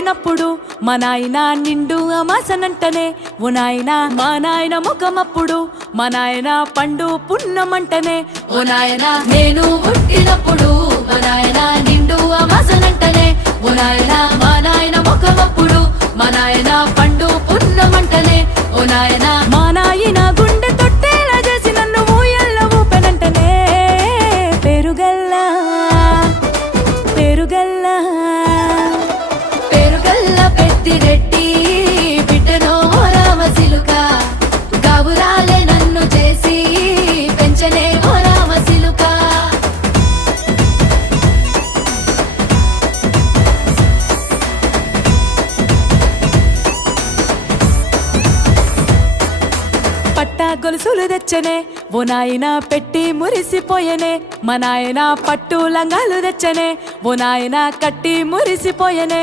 పుట్టినప్పుడు మా నాయన నిండు అమాసనంటనే ఓ నాయన మా నాయన ముఖమప్పుడు మా నాయన పండు పున్నమంటనే ఓ నాయన నేను పుట్టినప్పుడు మా నాయన నిండు అమాసనంటనే ఓ నాయన మా నాయన ముఖమప్పుడు మా నాయన పండు పున్నమంటనే ఓ నాయన మా నాయన గుండె తొట్టేలా చేసి నన్ను ఊయల్ల ఊపెనంటనే పెరుగల్లా పెరుగల్లా. పెద్దిరెడ్డి బిడ్డనో రామసిలుక గవురాలే నన్ను చేసి పెంచనే ఓ రామసిలుక పట్టా గొలుసులు తెచ్చనే ఓ నాయన పెట్టి మురిసిపోయనే మా నాయన పట్టు లంగాలు తెచ్చనే ఓ నాయన కట్టి మురిసిపోయనే